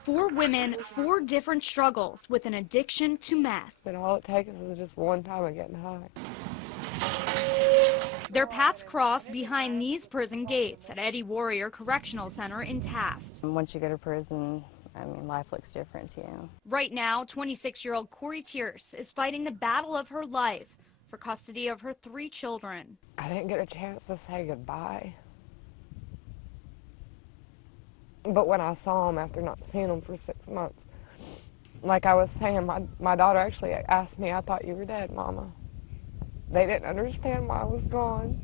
4 women, 4 different struggles with an addiction to meth. And all it takes is just one time of getting high. Their paths cross behind these prison gates at Eddie Warrior Correctional Center in Taft. Once you go to prison, I mean, life looks different to you. Right now, 26-year-old Corey Tierce is fighting the battle of her life for custody of her 3 children. I didn't get a chance to say goodbye. But when I saw him after not seeing him for 6 months, like I was saying, my daughter actually asked me, "I thought you were dead, Mama." They didn't understand why I was gone.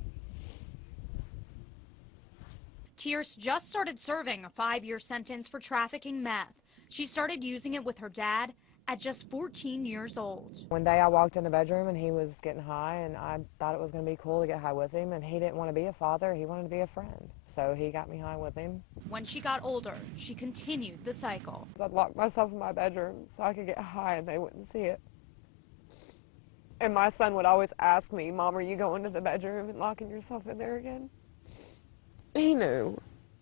Tierce just started serving a 5-year sentence for trafficking meth. She started using it with her dad at just 14 years old. One day I walked in the bedroom and he was getting high, and I thought it was going to be cool to get high with him, and he didn't want to be a father, he wanted to be a friend. So he got me high with him. When she got older, she continued the cycle. I'd lock myself in my bedroom so I could get high and they wouldn't see it. And my son would always ask me, "Mom, are you going to the bedroom and locking yourself in there again?" He knew.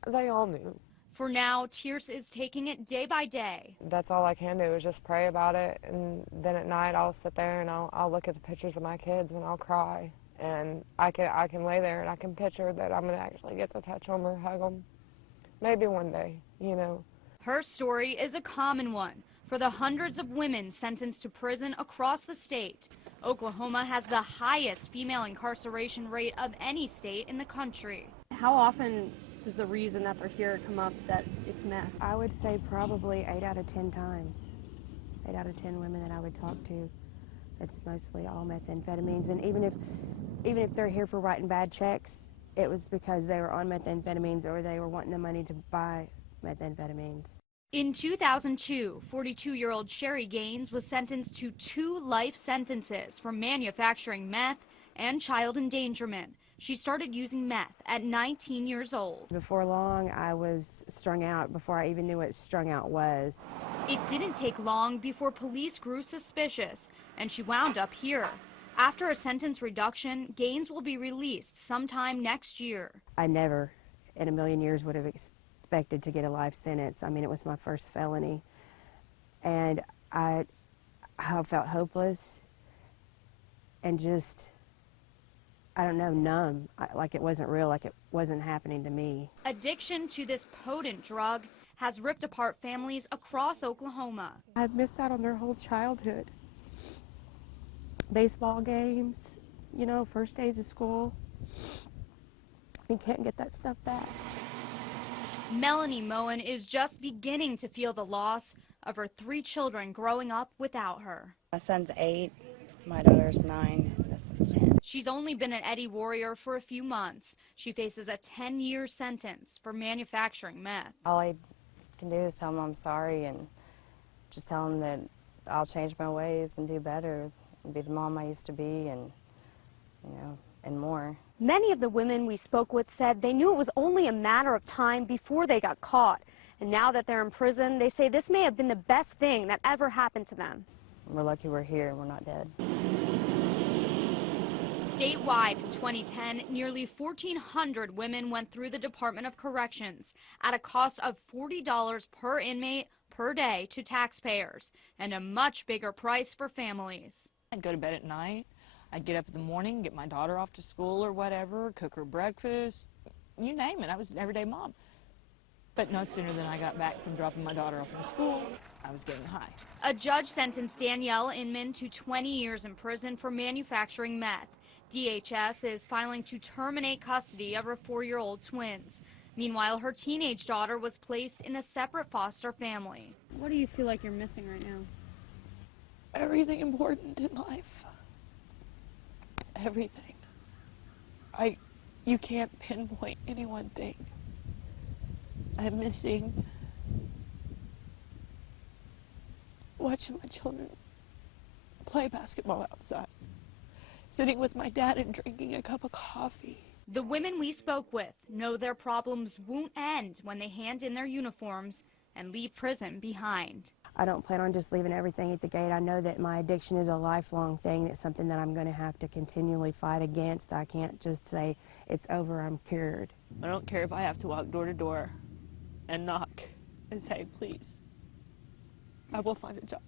They all knew. For now, Tierce is taking it day by day. That's all I can do is just pray about it, and then at night I'll sit there and I'll look at the pictures of my kids and I'll cry. And I can lay there and I can picture that I'm going to actually get to touch them or hug them. Maybe one day, you know. Her story is a common one for the hundreds of women sentenced to prison across the state. Oklahoma has the highest female incarceration rate of any state in the country. How often does the reason that they're here come up that it's meth? I would say probably 8 out of 10 times. 8 out of 10 women that I would talk to, it's mostly all methamphetamines. And even if they're here for writing bad checks, it was because they were on methamphetamines or they were wanting the money to buy methamphetamines. In 2002, 42-year-old Sherry Gaines was sentenced to 2 life sentences for manufacturing meth and child endangerment. She started using meth at 19 years old. Before long, I was strung out before I even knew what strung out was. It didn't take long before police grew suspicious, and she wound up here. After a sentence reduction, Gaines will be released sometime next year. I never in a million years would have expected to get a life sentence. I mean, it was my first felony. And I felt hopeless and just, I don't know, numb, like it wasn't real, like it wasn't happening to me. Addiction to this potent drug has ripped apart families across Oklahoma. I've missed out on their whole childhood. Baseball games, you know, first days of school. You can't get that stuff back. Melanie Moen is just beginning to feel the loss of her 3 children growing up without her. My son's 8, my daughter's 9, this one's 10. She's only been at Eddie Warrior for a few months. She faces a 10-year sentence for manufacturing meth. All I can do is tell him I'm sorry and just tell him that I'll change my ways and do better, and be the mom I used to be, and, you know, and more. Many of the women we spoke with said they knew it was only a matter of time before they got caught. And now that they're in prison, they say this may have been the best thing that ever happened to them. We're lucky we're here and we're not dead. Statewide in 2010, nearly 1,400 women went through the Department of Corrections at a cost of $40 per inmate per day to taxpayers, and a much bigger price for families. I'd go to bed at night. I'd get up in the morning, get my daughter off to school or whatever, cook her breakfast, you name it. I was an everyday mom. But no sooner than I got back from dropping my daughter off in school, I was getting high. A judge sentenced Danielle Inman to 20 years in prison for manufacturing meth. DHS is filing to terminate custody of her 4-year-old twins. Meanwhile, her teenage daughter was placed in a separate foster family. What do you feel like you're missing right now? Everything important in life. Everything. You can't pinpoint any one thing. I'm missing watching my children play basketball outside, sitting with my dad and drinking a cup of coffee. The women we spoke with know their problems won't end when they hand in their uniforms and leave prison behind. I don't plan on just leaving everything at the gate. I know that my addiction is a lifelong thing. It's something that I'm going to have to continually fight against. I can't just say, it's over, I'm cured. I don't care if I have to walk door to door and knock and say, please, I will find a job.